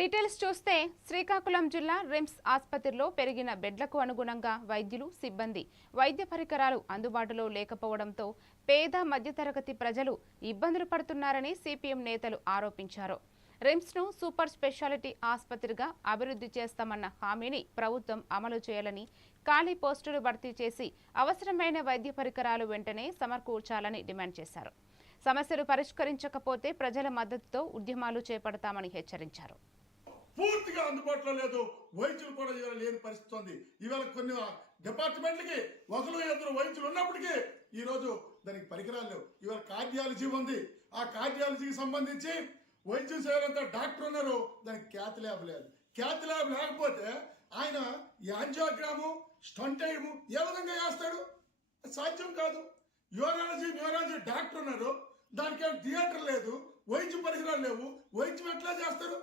Details చూస్తే శ్రీకాకుళం జిల్లా RIMS ఆసుపత్రిలో పెరిగిన బెడ్లకు అనుగుణంగా వైద్యులు సిబ్బంది వైద్య పరికరాలు అందుబాటులో లేకపోవడంతో పేద మధ్యతరగతి ప్రజలు ఇబ్బందులు పడుతున్నారని సిపిఎం నేతలు ఆరోపించారు. రిమ్స్ ను సూపర్ స్పెషాలిటీ ఆసుపత్రిగా అభివృద్ధి చేస్తామన్న హామీని ప్రభుత్వం అమలు చేయాలని, ఖాళీ పోస్టులు భర్తీ చేసి అవసరమైన వైద్య పరికరాలు వెంటనే సమకూర్చాలని డిమాండ్ చేశారు. సమస్యలు పరిష్కరించకపోతే ప్రజల మద్దతుతో ఉద్యమాలు చేపడతామని హెచ్చరించారు. పూర్తిగా అందుబాటులో లేదు, వైద్యులు కూడా ఇవాళ లేని పరిస్థితి ఉంది. ఇవాళ కొన్ని డిపార్ట్మెంట్లకి ఒకరు ఇద్దరు వైద్యులు ఉన్నప్పటికీ ఈ రోజు దానికి పరికరాలు లేవు. ఇవాళ కార్డియాలజీ ఉంది, ఆ కార్డియాలజీకి సంబంధించి వైద్యం చేయాలంటే డాక్టర్ ఉన్నారు, దానికి క్యాత్ ల్యాబ్ లేదు. క్యాత్ ల్యాబ్ లేకపోతే ఆయన యాంజియోగ్రాము స్టంట్ వేయము ఏ విధంగా చేస్తాడు? సాధ్యం కాదు. న్యూరాలజీ డాక్టర్ ఉన్నారు, దానికి థియేటర్ లేదు, వైద్య పరికరాలు లేవు, వైద్యం ఎట్లా చేస్తారు?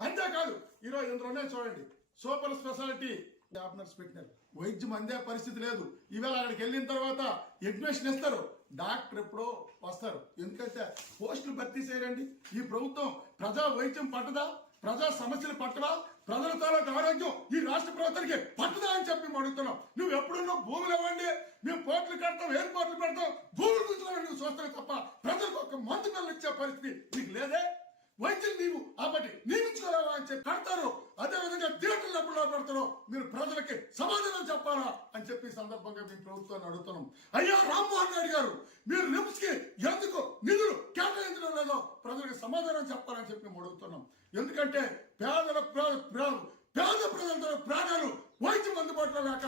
అంతేకాదు ఈరోజు ఇందులోనే చూడండి, సూపర్ స్పెషాలిటీ నర్స్ పెట్టినారు, వైద్యం అందే పరిస్థితి లేదు. ఈవేళ అక్కడికి వెళ్ళిన తర్వాత అడ్మిషన్ ఇస్తారు, డాక్టర్ ఎప్పుడో వస్తారు. ఎందుకంటే పోస్టులు భర్తీ చేయరండి. ఈ ప్రభుత్వం ప్రజా వైద్యం పట్టదా? ప్రజా సమస్యలు పట్టవా? ప్రజల తాలూకు ఆరోగ్యం ఈ రాష్ట్ర ప్రభుత్వానికి పట్టదా అని చెప్పి మేము అడుగుతున్నాం. నువ్వు ఎప్పుడున్నో భూములు ఇవ్వండి, మేము పోర్టులు కడతాం, ఎయిర్పోర్ట్లు పెడతాం, భూములు గురించి నువ్వు చూస్తావు తప్ప ప్రజలకు ఒక మందు పిల్లలు ఇచ్చే పరిస్థితి నీకు లేదే. వైద్యులు నీవు కాబట్టి నియమించుకోరావా అని చెప్పి కడతారు. అదేవిధంగా థియేటర్లు ఎప్పుడు పెడతారో మీరు ప్రజలకి సమాధానం చెప్పాలా అని చెప్పి సందర్భంగా మేము ప్రభుత్వాన్ని అడుగుతున్నాం. అయ్యా రామ్మోహన్ రెడ్డి గారు, మీరు రిమ్స్ కి ఎందుకు నిధులు కేటాయించడం లేదో ప్రజలకు సమాధానం చెప్పాలని చెప్పి మేము అడుగుతున్నాం. ఎందుకంటే పేద ప్రజల ప్రాణాలు వైద్యం అందుబాటులో లేక